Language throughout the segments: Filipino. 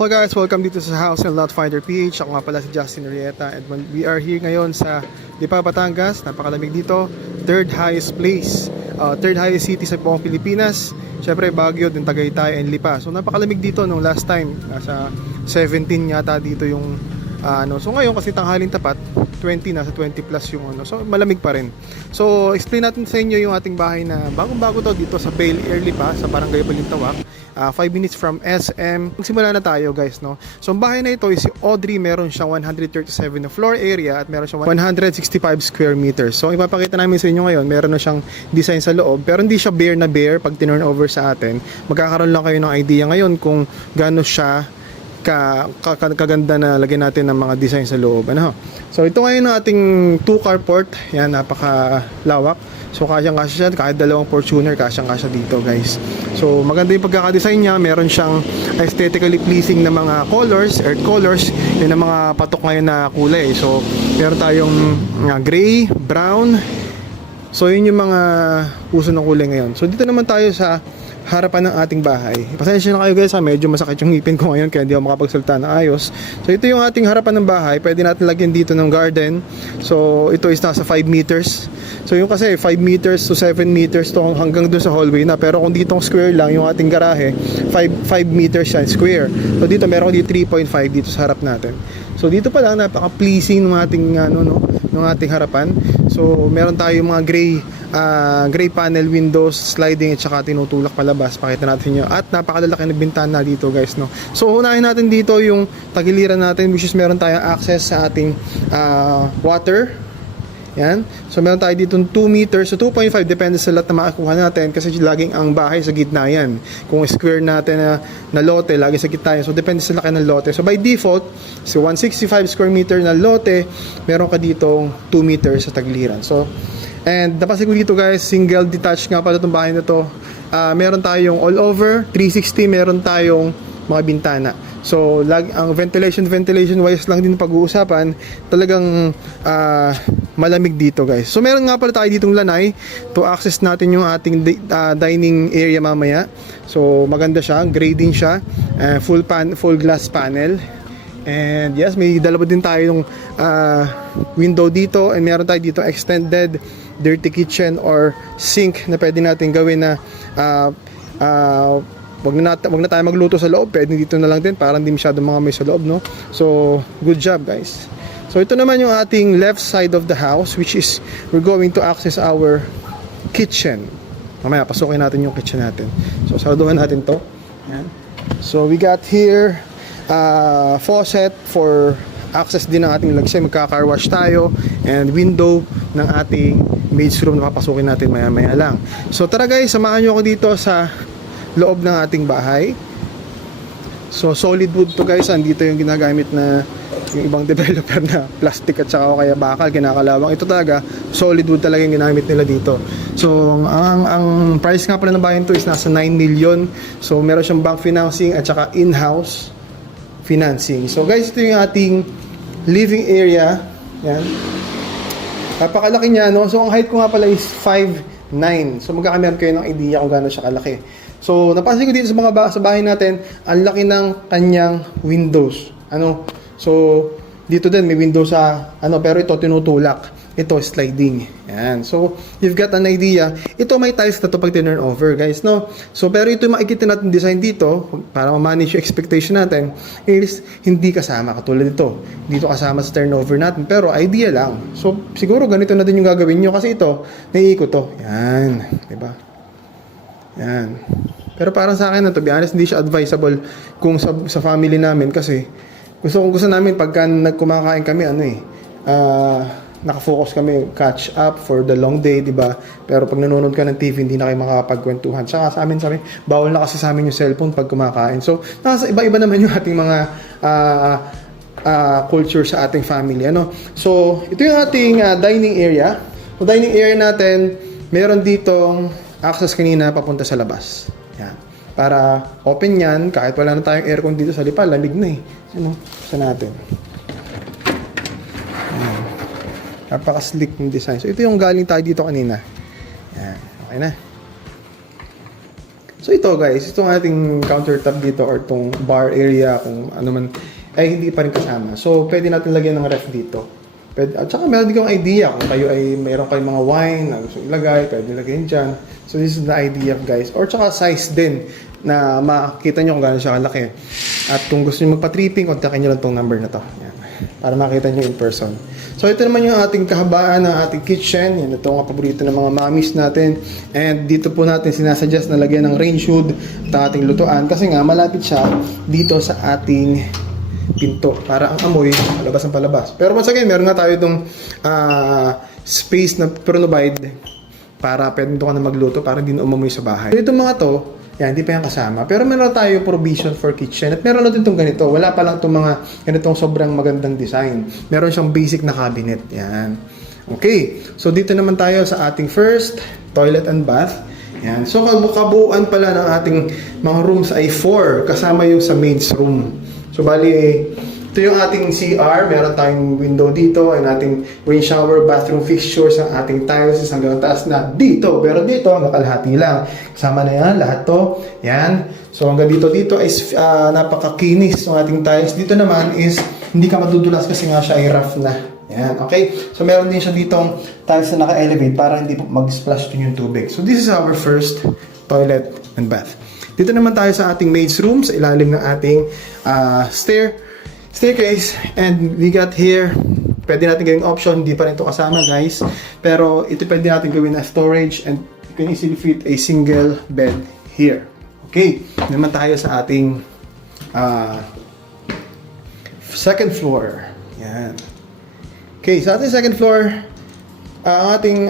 Hello guys, welcome dito sa House and Lot Finder PH. Ako nga pala si Justin Arrieta and we are here ngayon sa Lipa, Batangas. Napakalamig dito, third highest place, third highest city sa buong Pilipinas. Syempre Baguio, din Tagaytay and Lipa. So napakalamig dito nung last time, nasa 17 yata dito yung so ngayon kasi tanghaling tapat 20, nasa 20 plus yung so malamig pa rin. So explain natin sa inyo yung ating bahay na bagong-bago to dito sa Bale Air Lipa, sa Barangay Balintawak. 5 minutes from SM. Magsimula na tayo guys, no? So ang bahay na ito is si Audrey. Meron siyang 137 na floor area at meron siyang 165 square meters. So ipapakita namin sa inyo ngayon, meron na siyang design sa loob, pero hindi siya bare na bare pag tinurn over sa atin. Magkakaroon lang kayo ng idea ngayon kung gaano siya kaganda na lagyan natin ng mga design sa loob. So ito ngayon ang ating 2 carport. Yan, napakalawak. So kasyang-kasya siya, kahit dalawang Fortuner kasyang-kasya dito guys. So maganda yung pagkakadesign niya. Meron siyang aesthetically pleasing na mga colors, earth colors. Yan ang mga patok ngayon na kulay. So meron tayong gray, brown. So yun yung mga uso ng kulay ngayon. So dito naman tayo sa harapan ng ating bahay. Pasensya na kayo guys, medyo masakit yung ngipin ko ngayon kaya hindi ako makapagsalita na ayos. So ito yung ating harapan ng bahay. Pwede natin lagyan dito ng garden. So ito is nasa 5 meters. So yung kasi 5 meters to 7 meters to hanggang doon sa hallway na. Pero kung ditong square lang yung ating garahe, 5 meters yan square. So dito meron dito 3.5 dito sa harap natin. So dito pa lang napaka-pleasing ng ating ng ating harapan. So meron tayong mga gray panel windows, sliding at saka tinutulak palabas. Pakita natin nyo. At napakalalaki na bintana dito guys, no. So unahin natin dito yung tagiliran natin, which is meron tayong access sa ating water. Yan. So meron tayo dito 2 meters. So 2.5 depende sa lot na makakuha natin kasi laging ang bahay sa gitna yan. Kung square natin na lote, lagi sa gitna yan. So depende sa laki ng lote. So by default, so 165 square meter na lote, meron ka dito 2 meters sa tagiliran. So and napansin ko dito guys, single detached nga pala itong bahay na to. Meron tayong all over 360, meron tayong mga bintana. So ang ventilation wise lang din pag-uusapan. Talagang malamig dito guys. So meron nga pala tayo ditong lanay to access natin yung ating dining area mamaya. So maganda siya, grading siya, full glass panel. And yes, may dalawa din tayong window dito, and meron tayo dito extended dirty kitchen or sink na pwede natin gawin na wag na tayo magluto sa loob, pwede dito na lang din para hindi masyadong mga may sa loob, no? So good job guys. So ito naman yung ating left side of the house, which is we're going to access our kitchen. Mamaya pasukin natin yung kitchen natin. So sarduhan natin to. Yan. So we got here faucet for access din ng ating lagay. Magka-car wash tayo, and window ng ating maid's room na papasukin natin maya-maya lang. So tara guys, samahan nyo ako dito sa loob ng ating bahay. So solid wood to guys. Andito yung ginagamit na yung ibang developer na plastic at saka o kaya bakal, kinakalawang. Ito talaga solid wood talaga yung ginamit nila dito. So ang price nga pala ng bahay nito is nasa 9 million. So meron siyang bank financing at saka in-house financing. So guys, ito yung ating living area. Yan. Napakalaki niya, no? So ang height ko nga pala is 5'9". So magkakameron kayo ng idea kung gaano siya kalaki. So napansin ko dito sa mga sa bahay natin, ang laki ng kanyang windows. So dito din may window sa pero ito tinutulak. Ito sliding. Yan. So you've got an idea. Ito may tiles na to pag turn over guys, no? So pero ito yung makikita natin design dito para ma-manage yung expectation natin is hindi kasama katulad dito. Dito kasama sa turnover natin, pero idea lang. So siguro ganito na din yung gagawin nyo kasi ito naiikot to. Yan, di ba? Yan. Pero parang sa akin, to be honest, hindi siya advisable kung sa family namin kasi gusto namin pagka nagkumakain kami nakafocus kami catch up for the long day, di ba? Pero pag nanonood ka ng TV, hindi na kayo makakapagkwentuhan. Saka sa amin, bawal na kasi sa amin yung cellphone pag kumakain. So nasa iba-iba naman yung ating mga culture sa ating family, So ito yung ating dining area. So dining area natin, meron ditong access kanina papunta sa labas. Yan. Para open yan, kahit wala na tayong aircon dito sa Lipa, lamig na eh. Sa natin. Yan. Napaka-slick ng design. So ito yung galing tayo dito kanina. Yan. Okay na. So ito guys, itong ating countertop dito or itong bar area kung ano man ay hindi pa rin kasama. So pwede natin lagyan ng ref dito. Pwede, at saka meron din kong idea kung kayo ay mayroon kayong mga wine na gusto ilagay, pwede ilagay dyan. So this is the idea guys. Or tsaka size din na makikita nyo kung gaano siya kalaki. At kung gusto nyo magpa-tripping, kontakin nyo lang itong number na to. Yan. Para makita nyo in person. So ito naman yung ating kahabaan ng ating kitchen. Yan, ito ang paborito ng mga mommies natin. And dito po natin sinasuggest na lagyan ng range hood at ating lutuan. Kasi nga malapit siya dito sa ating pinto. Para ang amoy, palabas ang palabas. Pero once again, meron nga tayo itong space na provide para pwede ka na magluto para hindi na umamoy sa bahay. So itong mga to, yan, hindi pa yan kasama. Pero meron tayo provision for kitchen. At meron natin itong ganito. Wala pa lang itong mga ganitong sobrang magandang design. Meron siyang basic na cabinet. Yan. Okay. So, dito naman tayo sa ating first toilet and bath. Yan. So, kabuuan pala ng ating mga rooms ay 4. Kasama yung sa maid's room. So, bali, ito yung ating CR. Meron tayong window dito. Ang ating rain shower, bathroom fixtures, ang ating tiles hanggang taas na dito. Pero dito, nakalahati lang. Kasama na yan, lahat to. Yan. So hanggang dito is napakakinis ng ating tiles. Dito naman is hindi ka madudulas kasi nga siya ay rough na. Yan, okay? So meron din siya ditong tiles na naka-elevate para hindi mag-splash din yung tubig. So this is our first toilet and bath. Dito naman tayo sa ating maid's room, sa ilalim ng ating staircase, and we got here, pwede natin gawing option, hindi pa rin ito kasama guys, pero ito pwede natin gawin na storage and you can easily fit a single bed here. Okay, naman tayo sa ating second floor. Yan. Okay, sa ating second floor, ang ating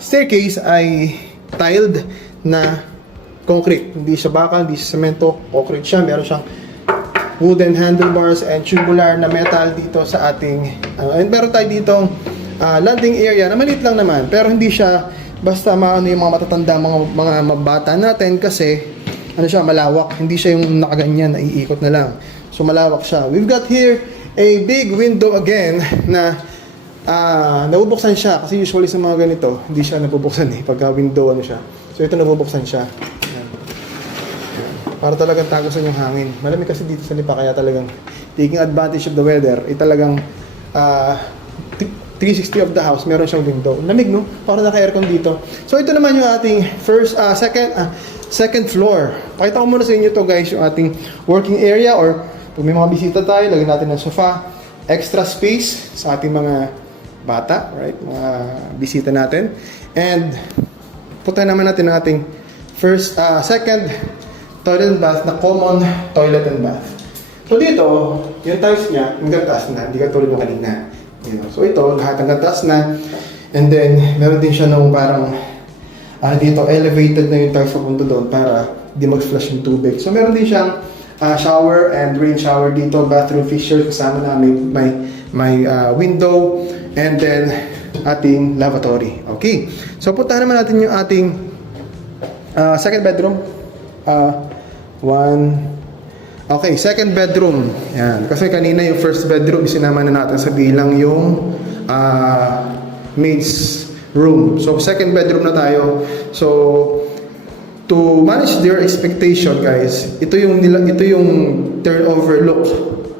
staircase ay tiled na concrete. Hindi siya bakal, hindi siya semento, concrete siya. Meron siyang wooden handlebars and tubular na metal dito sa ating and meron tayo ditong landing area na maliit lang naman pero hindi siya basta maano yung mga matatanda mga mabata natin kasi ano siya malawak, hindi siya yung nakaganyan na iikot na lang, so malawak siya. We've got here a big window again na nabubuksan siya kasi usually sa mga ganito hindi siya nabubuksan pagka window ano siya, so ito nabubuksan siya para talagang tagusan yung hangin. Malamig kasi dito sa Lipa kaya talagang taking advantage of the weather, talagang 360 of the house meron siyang window. Lamig no? Para naka-aircon dito. So ito naman yung ating second floor. Pakita ko muna sa inyo to guys, yung ating working area or kung may mga bisita tayo, lagyan natin ng sofa, extra space sa ating mga bata, right? Mga bisita natin. And punta naman natin ang ating second toilet and bath na common toilet and bath. So dito, yung tiles niya, hanggang taas na, hindi ka tulad ng kanina. So ito, lahat hanggang taas na. And then, meron din siya nung parang dito, elevated na yung tiles papunta doon para di mag-flush yung tubig. So meron din siyang shower and rain shower dito, bathroom fixture, kasama na may window, and then ating lavatory. Okay, so puntahan naman natin yung ating second bedroom. Okay, second bedroom. Yan. Kasi kanina yung first bedroom, sinama na natin sa bilang yung maid's room. So, second bedroom na tayo. So, to manage their expectation, guys, ito yung turnover look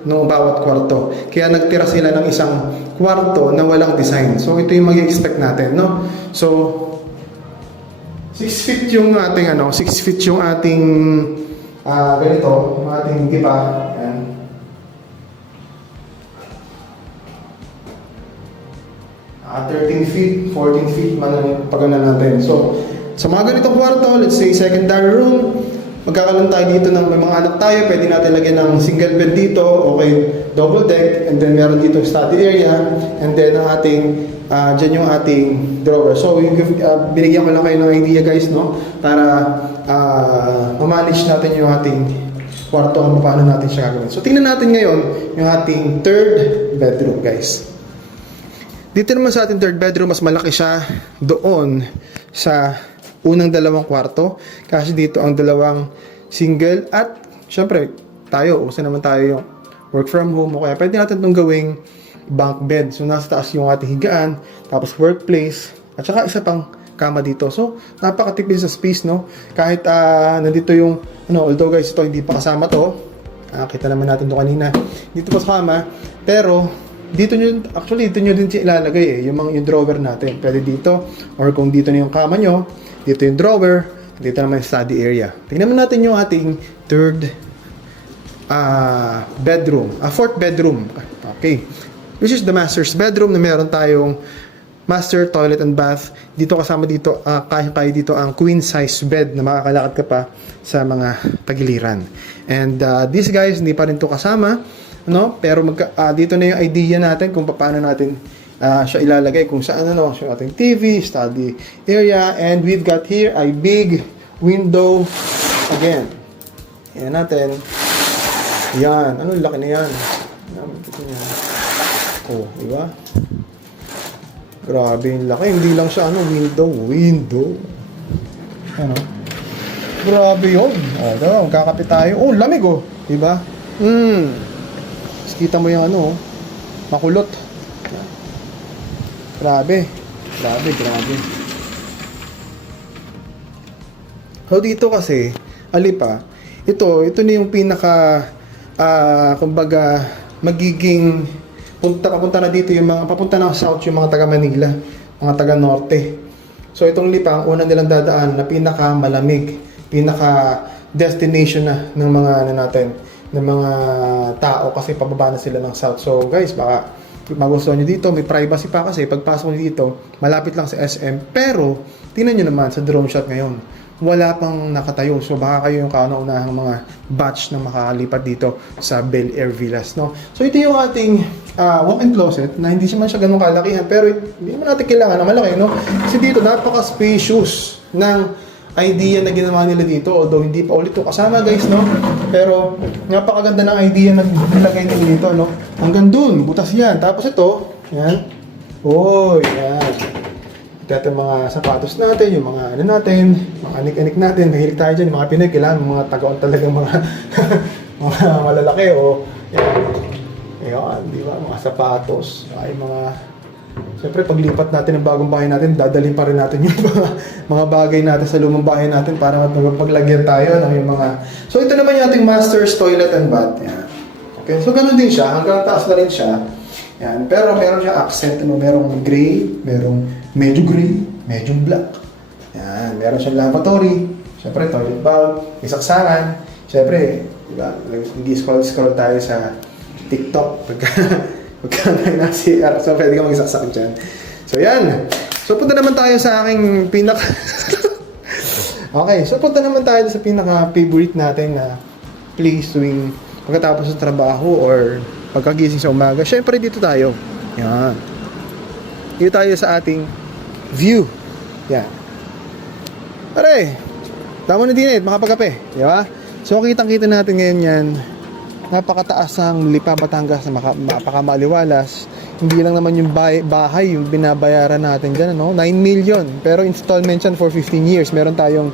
ng bawat kwarto. Kaya nagtira sila ng isang kwarto na walang design. So, ito yung mag-expect natin, no? So, 6 feet yung ating 6 feet yung ating ganito, yung ating giba. Ayan. Ah, 13 feet, 14 feet man ang pagana natin. So, sa mga ganitong kwarto, let's say secondary room, magkakaroon tayo dito ng may mga anak tayo, pwede natin lagyan ng single bed dito, okay, double deck, and then meron dito study area, and then ang ating dyan yung ating drawer. So, binigyan ko lang kayo ng idea guys, no? Para ma-manage natin yung ating kwarto kung paano natin siya gagawin. So, tingnan natin ngayon yung ating third bedroom guys. Dito naman sa ating third bedroom, mas malaki siya doon sa unang dalawang kwarto. Kasi dito ang dalawang single at syempre, uso naman tayo yung work from home o kaya pwede natin itong gawing bunk bed. So, nasa taas yung ating higaan, tapos workplace, at saka isa pang kama dito. So, napakatipid sa space, no? Kahit nandito yung, although guys, ito hindi pa kasama to. Kita naman natin to kanina. Dito pa sa kama. Pero, dito nyo din ilalagay yung drawer natin. Pwede dito, or kung dito na yung kama nyo, dito yung drawer, dito naman yung study area. Tingnan natin yung ating fourth bedroom. Okay. Which is the master's bedroom na meron tayong master toilet and bath. Dito kasama dito, kaya dito ang queen size bed na makakalakad ka pa sa mga tagiliran. And these guys, hindi pa rin to kasama, no? Pero dito na yung idea natin kung paano natin siya ilalagay, kung saan siya ating TV, study area, and we've got here a big window again. Yan natin. Yan. Laki na yan. Oh, diba? Grabe yung laki. Hindi lang siya window. Grabe yun. Magkakapit tayo. Oh, lamig diba? Tapos kita mo yung makulot. Grabe. So dito kasi, ito na yung pinaka kumbaga magiging papunta na dito yung papunta na south yung mga taga Manila, mga taga norte. So itong lipa, ang una nilang dadaan na pinaka malamig, pinaka destination na ng mga ng mga tao kasi pababa na sila ng south. So guys, baka magustuhan nyo dito, may privacy pa kasi pagpasok nyo dito, malapit lang sa SM. Pero tingnan nyo naman sa drone shot ngayon, wala pang nakatayo. So baka kayo yung kauna-unahang mga batch na makakalipat dito sa Bel Air Villas, no? So ito yung ating walk-in closet na hindi man siya ganun kalakihan, pero hindi naman natin kailangan na malaki, no? Kasi dito napaka-spacious ng idea na ginawa nila dito, although hindi pa ulit ito kasama guys, no? Pero napakaganda ng idea na nilagay nila dito, no? Hanggang dun, butas yan. Tapos ito, yan. Yan. Ito yung mga sapatos natin, yung mga natin, mga anik-anik natin, mahilig tayo dyan, yung mga Pinoy, kailangan mga tagaon talagang mga mga malalaki yan, di ba? Mga sapatos, ay siyempre paglipat natin ng bagong bahay natin, dadalhin pa rin natin yung mga bagay natin sa lumang bahay natin para magpaglagyan tayo ng yung mga. So ito naman yung ating master's toilet and bath. Yan. Okay, so ganun din siya, hanggang taas na rin siya. Yan. Pero meron siya accent, merong gray, merong medyo gray, medyo black. Yan. Meron siyang lavatory, siyempre toilet bowl, may saksakan. Siyempre, diba, hindi scroll tayo sa TikTok pagka na CR, so pwede ka magsaksak dyan. So yan. So punta naman tayo sa aking okay, so punta naman tayo sa pinaka-favorite natin na place tuwing pagkatapos ng trabaho or pagkagising sa umaga. Siyempre dito tayo. Yan. Dito tayo sa ating view. Yan. Pare, tama na din makapagkape. Di ba? So kitang-kita natin ngayon yan. Napakataas ang Lipa, Batangas na mapakamaliwalas. Hindi lang naman yung bahay yung binabayaran natin dyan, 9 million. Pero installment yan for 15 years. Meron tayong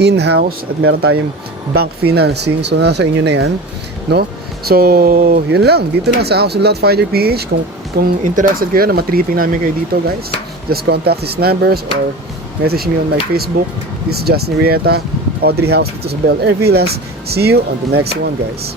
in-house at meron tayong bank financing. So nasa inyo na yan, no? So, yun lang. Dito lang sa House and Lot Finder PH. Kung interested kayo na matripping namin kayo dito, guys, just contact these numbers or message me on my Facebook. This is Justin Rieta, Audrey House dito sa Bel Air Villas. See you on the next one, guys.